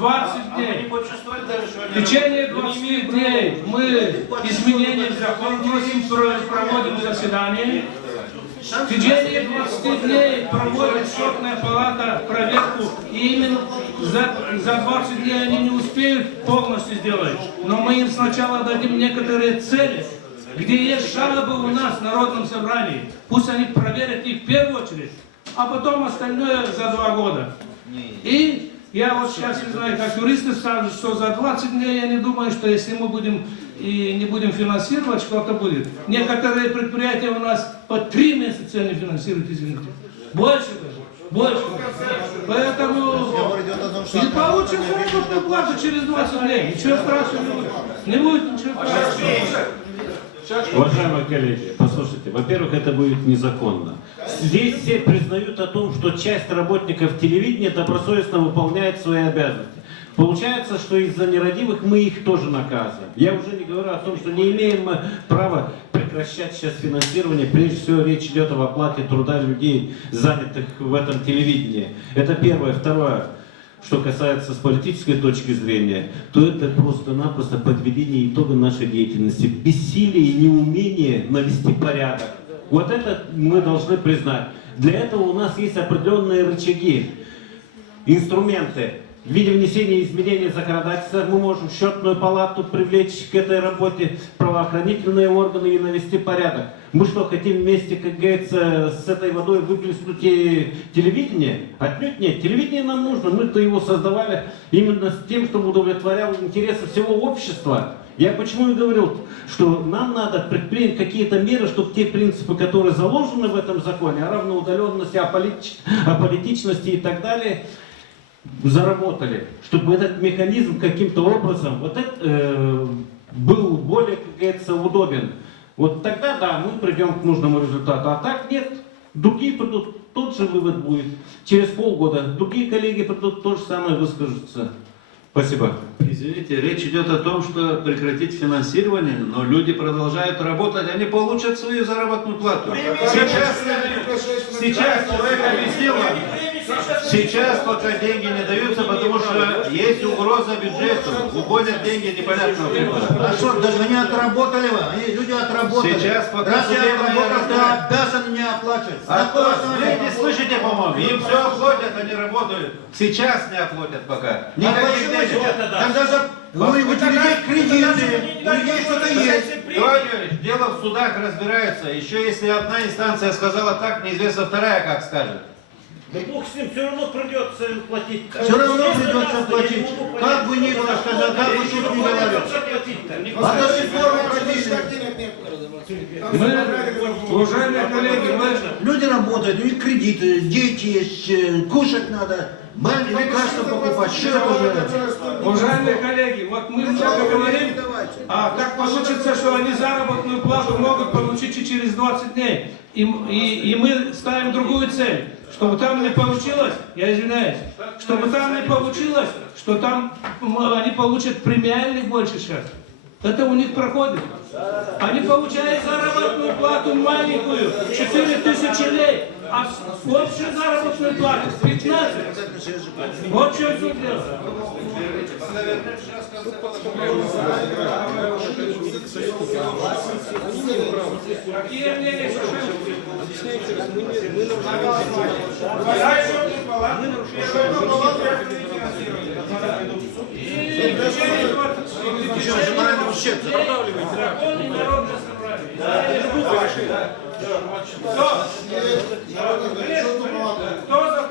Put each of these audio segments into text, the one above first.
20 дней. В течение 20 дней мы изменения в закон вносим, проводим заседание. В течение 20 дней проводит счетная палата проверку, и именно за 20 дней они не успеют полностью сделать. Но мы им сначала дадим некоторые цели, где есть жалобы у нас в Народном собрании. Пусть они проверят их в первую очередь, а потом остальное за 2 года. И я вот сейчас не знаю, как юристы скажут, что за 20 дней я не думаю, что если мы будем и не будем финансировать, что-то будет. Некоторые предприятия у нас по 3 месяца не финансируют, извините. Больше даже. Больше. Поэтому и получим заработную плату через 20 дней. Ничего страшного не будет. Не будет ничего страшного. Уважаемые коллеги, послушайте, во-первых, это будет незаконно. Здесь все признают о том, что часть работников телевидения добросовестно выполняет свои обязанности. Получается, что из-за нерадивых мы их тоже наказываем. Я уже не говорю о том, что не имеем мы права прекращать сейчас финансирование. Прежде всего речь идет об оплате труда людей, занятых в этом телевидении. Это первое. Второе. Что касается с политической точки зрения, то это просто-напросто подведение итога нашей деятельности. Бессилие и неумение навести порядок. Вот это мы должны признать. Для этого у нас есть определенные рычаги, инструменты. В виде внесения изменений в законодательство мы можем счетную палату привлечь к этой работе, правоохранительные органы и навести порядок. Мы что, хотим вместе, как говорится, с этой водой выплеснуть и телевидение? Отнюдь нет. Телевидение нам нужно. Мы-то его создавали именно с тем, чтобы удовлетворяло интересы всего общества. Я почему и говорил, что нам надо предпринять какие-то меры, чтобы те принципы, которые заложены в этом законе, о равноудаленности, о политичности и так далее, заработали, чтобы этот механизм каким-то образом был более, как говорится, удобен. Вот тогда, да, мы придем к нужному результату. А так нет, другие придут, тот же вывод будет. Через полгода другие коллеги придут, то же самое выскажутся. Спасибо. Извините, речь идет о том, что прекратить финансирование, но люди продолжают работать, они получат свою заработную плату. Сейчас человек объяснил вам, сейчас пока деньги не даются, потому что есть угроза бюджету, уходят деньги непонятно куда. А что, даже не отработали вы? Они люди отработали. Сейчас пока раз я отработал, то обязан мне оплачивать. Вы не слышите, по-моему, им все оплатят, они работают. Сейчас не оплатят пока. Никаких денег. Там даже у людей кредиты, у людей что-то есть. Иван Юрьевич, дело в судах разбираются. Еще если одна инстанция сказала так, неизвестно вторая как скажет. Да Бог с ним, все равно придется платить. Все равно придется платить. Как бы ни было сказано, как бы шут не говорил. А до сих пор Мы, уважаемые коллеги, люди работают, у них кредиты, дети есть, кушать надо, лекарства покупать, что это уже? уважаемые коллеги, вот мы много говорим, а как получится, что они заработную плату могут получить и через 20 дней. И мы ставим другую цель. Чтобы там не получилось, я извиняюсь, чтобы там не получилось, что там они получат премиальный больше сейчас. Это у них проходит. Они получают заработную плату маленькую, 4000 лей, а общую заработную плату 15. Вот что тут дело. Какие мнения? Кто за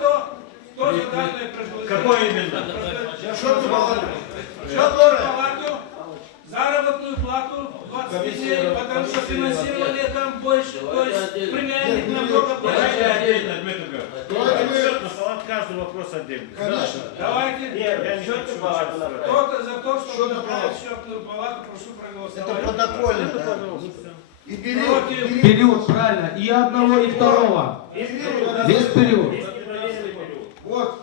данное предложение? Какое именно? Палату, заработную плату 20 дней, потому что финансирование там больше, то есть премиальных намного больше. Каждый вопрос отдельно. Давайте. Кто-то за то, чтобы направить счетную палату, прошу проголосовать. Это протокольно, да? И период, правильно, и одного, и второго. Весь период. Вот.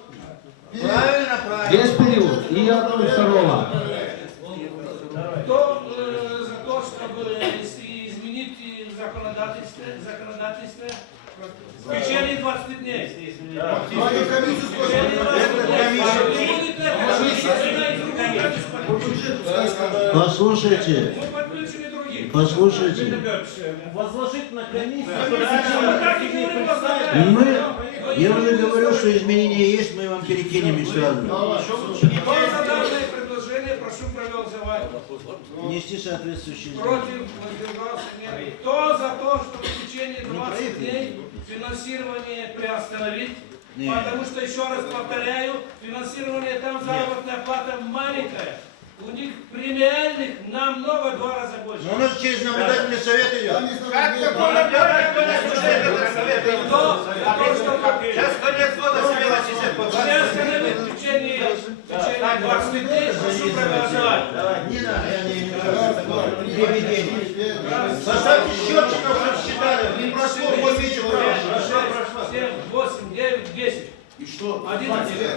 Правильно, правильно. Весь период, и одного, и второго. Кто за то, чтобы изменить законодательство? законодательстве в течение 20 дней. Послушайте, Мы подключили других. послушайте. Возложить на комиссию. Я уже говорю, что изменения есть, мы вам перекинем их сразу. Кто за данное предложение, прошу проголосовать. Внести соответствующие изменения. Против, воздержался, нет. Кто за то, чтобы в течение 20 дней финансирование приостановить? Нет. Потому что, еще раз повторяю, финансирование там заработная плата маленькая. У них премиальных намного в 2 раза больше. Но у нас через наблюдательный совет идет. Сейчас конец года смело сидеть под Приостановить в течение 20 дней, прошу проголосовать. Не надо, я не переведение. Поставьте счетчиков, чтобы считали. Не прошло 8 часов. 7, 8, 9, 10. И что? 11. Все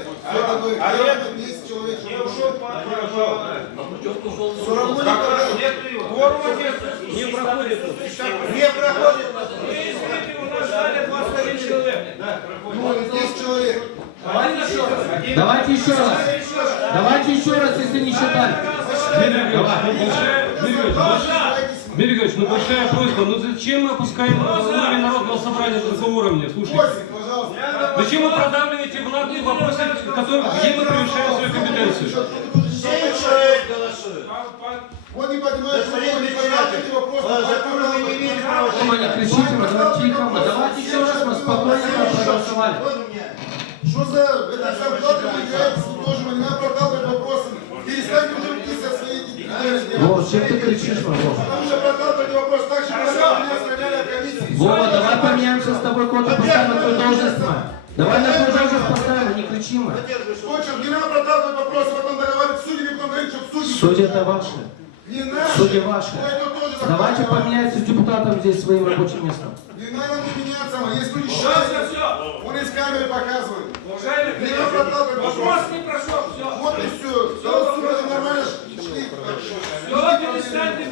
равно Не проходит. Не проходит. Вы извините, у нас в зале 21 человек. Давайте еще раз. Давайте еще раз, если не считали. Берегович, ну большая просьба, ну зачем мы опускаем уровень народного собрания до такого уровня? Слушайте, зачем вы продавливаете властные вопросы, где мы превышаем свою компетенцию? 7 человек голосуют. Он не понимает, что он не понимает вопрос. Закон мы не видим права. Рома, не кричите, мы давайте тихо. Давайте еще раз, мы спокойно проголосовали. Вот у меня. Что за это зарплата выиграется тоже, не надо продавать вопросами. Перестаньте уже вместе со своей детьми. Вова, чем ты кричишь, Вова? Потому что продавать вопрос так же, как меня сняли от комиссии. Вова, давай поменяемся с тобой, код поставим на твою должность. Давай на твою должность поставим, не кричи мы. Хочет, не надо продавать вопросы, потом договаривать с судьями, потом говорить, что судьи. Судьи это ваши. Не надо. Судьи ваши. Ой, это тоже такое. Давайте поменяемся с депутатом здесь своим рабочим местом. Не надо мне меняться, есть люди Все, счастья. все. Он из камеры показывает. Уважаемые Не коллеги, надо продавать вопрос вопросы. не прошел. Все. Вот и все. Все, нормально шли. Все, перестаньте